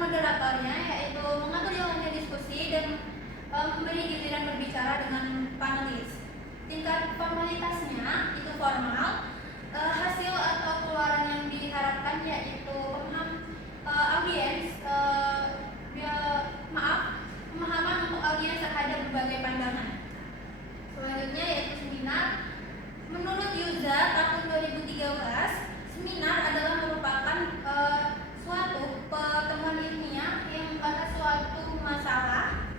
moderatornya yaitu mengatur jalannya diskusi dan memberi giliran berbicara dengan panelis. Tingkat formalitasnya itu formal. Hasil atau keluaran yang diharapkan yaitu audiens pemahaman untuk audiens terhadap berbagai pandangan. Selanjutnya yaitu seminar. Menurut Yuza tahun 2013, seminar adalah merupakan suatu pertemuan ilmiah yang membahas suatu masalah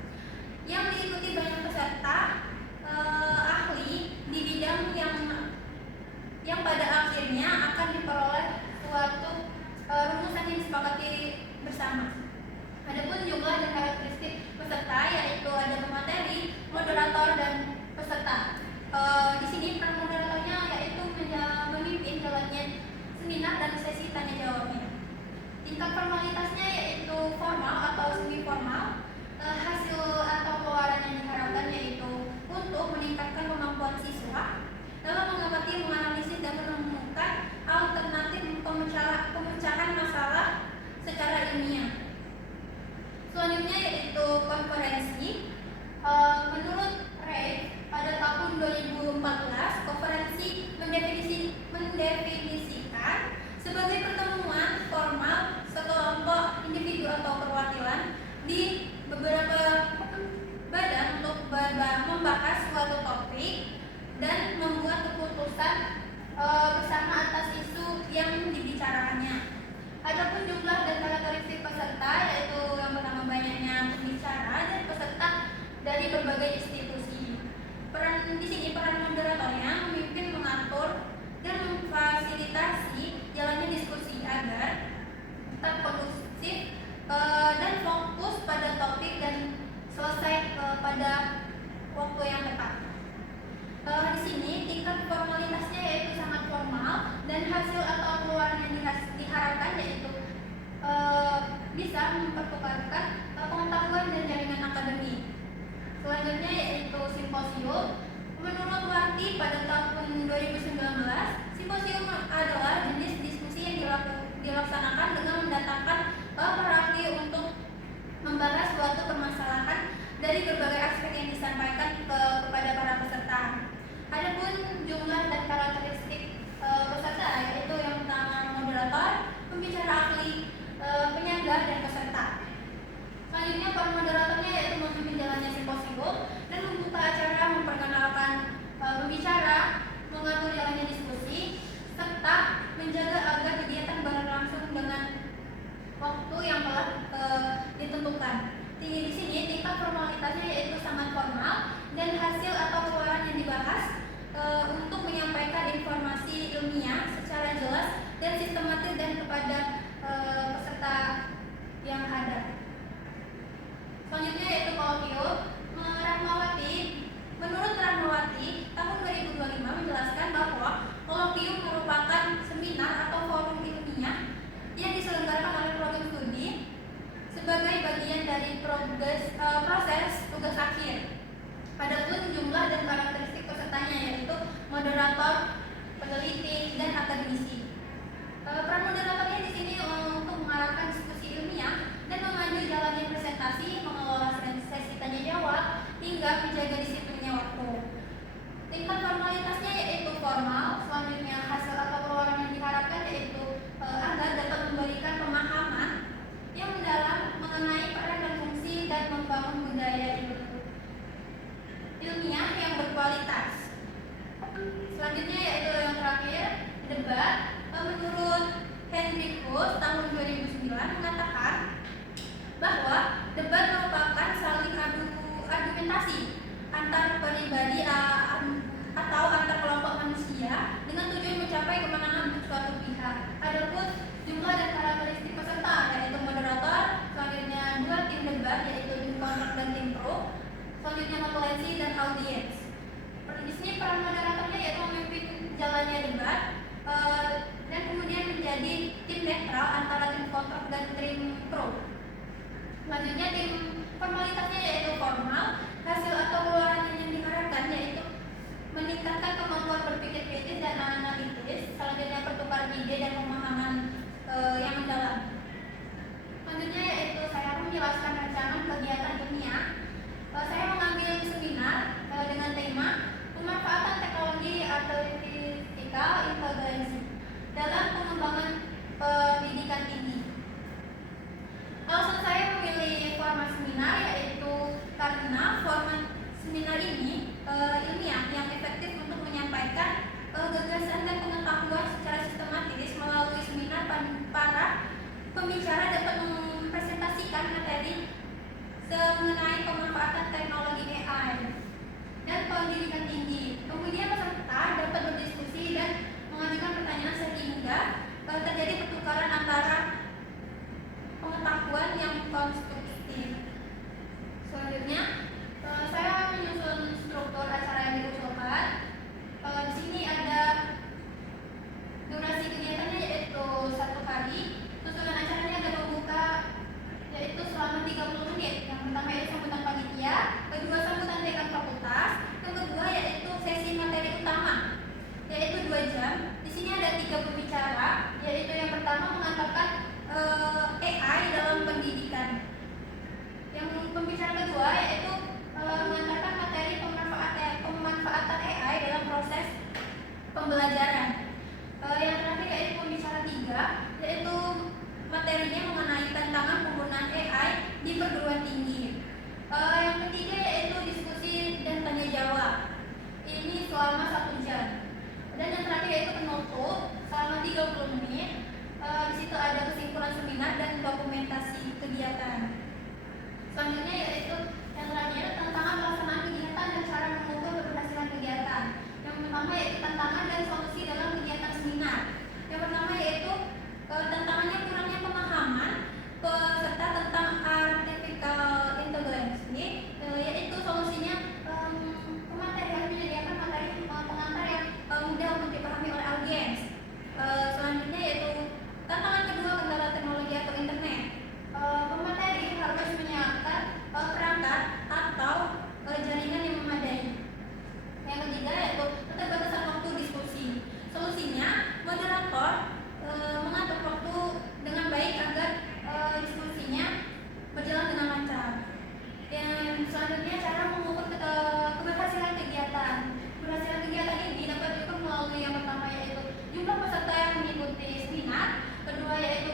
yang diikuti banyak peserta ahli di bidang yang pada akhirnya akan diperoleh suatu rumusan yang disepakati bersama. Adapun jumlah dan karakteristik peserta yaitu ada pemateri, moderator dan peserta. Di sini peran moderatornya yaitu memimpin jalannya seminar dan sesi tanya jawabnya. Tingkat formalitasnya yaitu formal atau semi formal. Hasil atau keluaran yang diharapkan yaitu untuk meningkatkan kemampuan siswa dalam mengamati, menganalisis dan menemukan alternatif pemecahan masalah secara ilmiah. Selanjutnya yaitu konferensi. Menurut Ray pada tahun 2014, konferensi mendefinisikan sebagai pertemuan formal sekelompok individu atau perwakilan di beberapa badan untuk membahas suatu topik dan membuat keputusan bersama atas isu yang dibicarakannya. Adapun jumlah dan karakteristik peserta yaitu yang pertama banyaknya pembicara dan peserta dari berbagai institusi. Peran di sini peran moderatornya memimpin, mengatur dan memfasilitasi jalannya diskusi agar tetap kondusif dan fokus pada topik dan selesai pada waktu yang tepat. Di sini tingkat formalitasnya yaitu sangat formal dan hasil atau keluaran yang diharapkan yaitu bisa mempertukarkan pengetahuan dan jaringan akademik. Selanjutnya yaitu simposium. Menurut Warti pada tahun 2019, simposium adalah jenis diskusi yang dilaksanakan dengan mendatangkan para ahli untuk membahas suatu permasalahan dari berbagai aspek yang disampaikan kepada para peserta. Adapun jumlah dan karakteristik peserta yaitu yang pertama moderator, pembicara ahli, penyangga dan peserta. Selanjutnya para moderatornya yaitu memimpin jalannya simposium dan membuka acara, memperkenalkan pembicara, mengatur jalannya diskusi, serta menjaga agar kegiatan berlangsung dengan waktu yang telah ditentukan. Di sini tingkat formalitasnya yaitu sangat formal dan hasil atau keluaran yang dibahas untuk menyampaikan informasi ilmiah secara jelas dan sistematis dan kepada peserta yang ada. Selanjutnya yaitu kolokium. Menurut Rahmawati tahun 2025 menjelaskan bahwa kolokium merupakan seminar atau forum ilmiah yang diselenggarakan oleh program studi sebagai bagian dari proses tugas akhir. Adapun jumlah dan karakteristik pesertanya yaitu moderator, peneliti, dan akademisi. Peran moderatornya di sini untuk mengarahkan diskusi ilmiah dan memandu jalannya presentasi, mengelola sesi tanya jawab, hingga menjaga disiplinnya waktu. Tingkat formalitasnya yaitu formal. Selanjutnya hasil atau keluaran yang diharapkan yaitu agar dapat memberikan pemahaman yang mendalam mengenai peran dan fungsi dan membangun budaya ilmiah yang berkualitas. Selanjutnya yaitu yang terakhir, debat. Menurut Hendrikus tahun 2009 mengatakan bahwa debat merupakan saling argumentasi antar pribadi atau antar kelompok manusia dengan tujuan mencapai kemenangan untuk suatu pihak. Adapun jumlah dan karakteristik peserta yaitu moderator, selanjutnya 2 tim debat yaitu tim kontrak dan tim pro, selanjutnya konferensi dan audiens. Di sini peran moderatornya yaitu memimpin jalannya debat dan kemudian menjadi tim netral antara tim kontrak dan tim pro. Selanjutnya tim formalitasnya yaitu formal. Hasil atau keluaran yang diharapkan yaitu meningkatkan kemampuan berpikir kritis dan analitis. Selanjutnya pertukaran ide dan pemahaman yang mendalam. Selanjutnya yaitu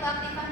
aktivitas